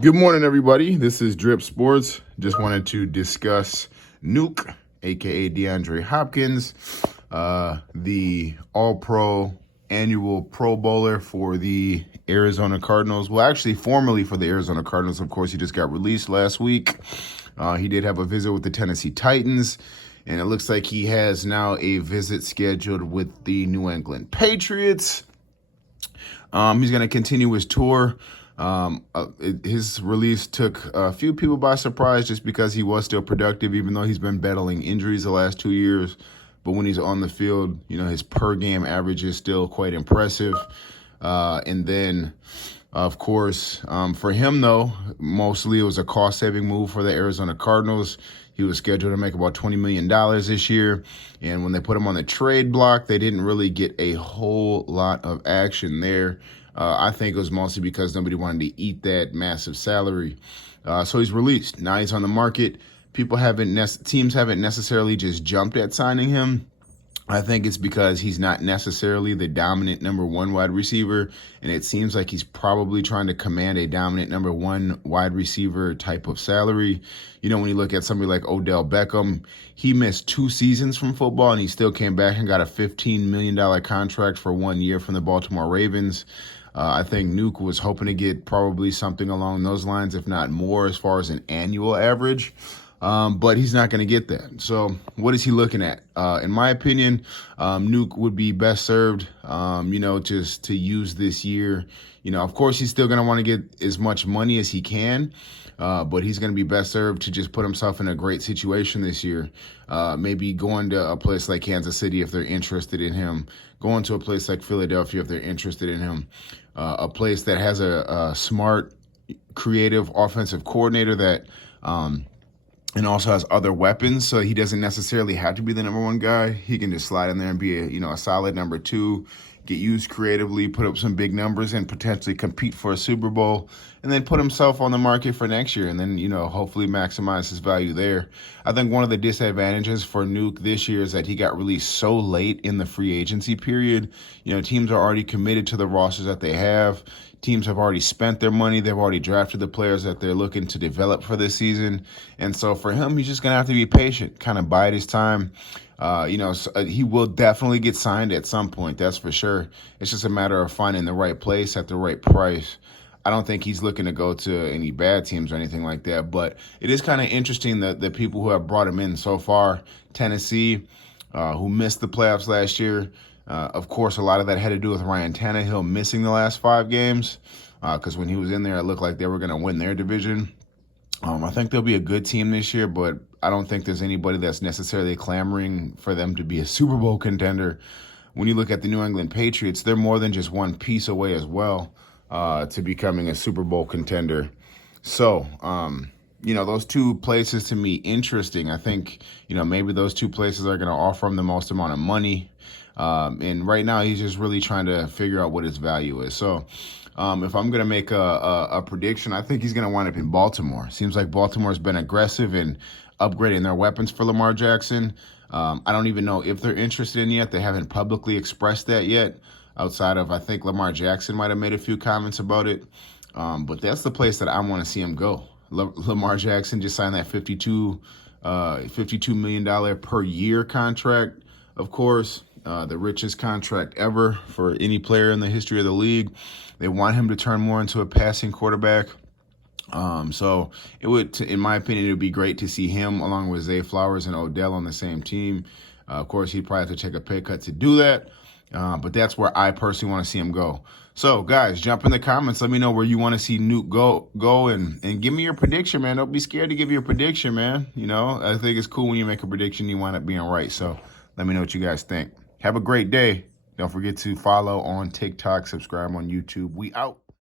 Good morning, everybody. This is Drip Sports. Just wanted to discuss Nuke, aka Deandre Hopkins, the All-Pro annual Pro Bowler for the Arizona Cardinals. Well, actually, formerly for the Arizona Cardinals. Of course, he just got released last week. He did have a visit with the Tennessee Titans, and it looks like he has now a visit scheduled with the New England Patriots. He's going to continue his tour. His release took a few people by surprise just because he was still productive, even though he's been battling injuries the last 2 years. But when he's on the field, his per game average is still quite impressive. And then, of course, for him, though, mostly it was a cost-saving move for the Arizona Cardinals. He was scheduled to make about $20 million this year. And when they put him on the trade block, they didn't really get a whole lot of action there. I think it was mostly because nobody wanted to eat that massive salary. So he's released. Now he's on the market. Teams haven't necessarily just jumped at signing him. I think it's because he's not necessarily the dominant number one wide receiver, and it seems like he's probably trying to command a dominant number one wide receiver type of salary. When you look at somebody like Odell Beckham, he missed 2 seasons from football, and he still came back and got a $15 million contract for 1 year from the Baltimore Ravens. I think Nuke was hoping to get probably something along those lines, if not more, as far as an annual average. But he's not going to get that. So what is he looking at? In my opinion, Nuke would be best served, just to use this year. Of course, he's still going to want to get as much money as he can, but he's going to be best served to just put himself in a great situation this year. Maybe going to a place like Kansas City if they're interested in him, going to a place like Philadelphia if they're interested in him, a place that has a smart, creative offensive coordinator that and also has other weapons, so he doesn't necessarily have to be the number one guy. He can just slide in there and be a solid number two, get used creatively, put up some big numbers, and potentially compete for a Super Bowl, and then put himself on the market for next year, and then hopefully maximize his value there. I think one of the disadvantages for Nuke this year is that he got released so late in the free agency period. Teams are already committed to the rosters that they have. Teams have already spent their money. They've already drafted the players that they're looking to develop for this season. And so for him, he's just going to have to be patient, kind of bide his time. He will definitely get signed at some point, that's for sure. It's just a matter of finding the right place at the right price. I don't think he's looking to go to any bad teams or anything like that, but it is kind of interesting that the people who have brought him in so far, Tennessee, who missed the playoffs last year. Of course, a lot of that had to do with Ryan Tannehill missing the last 5 games because when he was in there, it looked like they were going to win their division. I think they'll be a good team this year, but I don't think there's anybody that's necessarily clamoring for them to be a Super Bowl contender. When you look at the New England Patriots, they're more than just one piece away as well to becoming a Super Bowl contender. So, those 2 places to me interesting. I think, maybe those 2 places are going to offer him the most amount of money. And right now he's just really trying to figure out what his value is. So if I'm going to make a prediction, I think he's going to wind up in Baltimore. Seems like Baltimore's been aggressive in upgrading their weapons for Lamar Jackson. I don't even know if they're interested in yet. They haven't publicly expressed that yet, outside of I think Lamar Jackson might have made a few comments about it. But that's the place that I want to see him go. Lamar Jackson just signed that $52 million per year contract, of course. The richest contract ever for any player in the history of the league. They want him to turn more into a passing quarterback. So it would, in my opinion, it would be great to see him along with Zay Flowers and Odell on the same team. Of course, he'd probably have to take a pay cut to do that. But that's where I personally want to see him go. So, guys, jump in the comments. Let me know where you want to see Nuke go and give me your prediction, man. Don't be scared to give your prediction, man. I think it's cool when you make a prediction, you wind up being right. So let me know what you guys think. Have a great day. Don't forget to follow on TikTok, subscribe on YouTube. We out.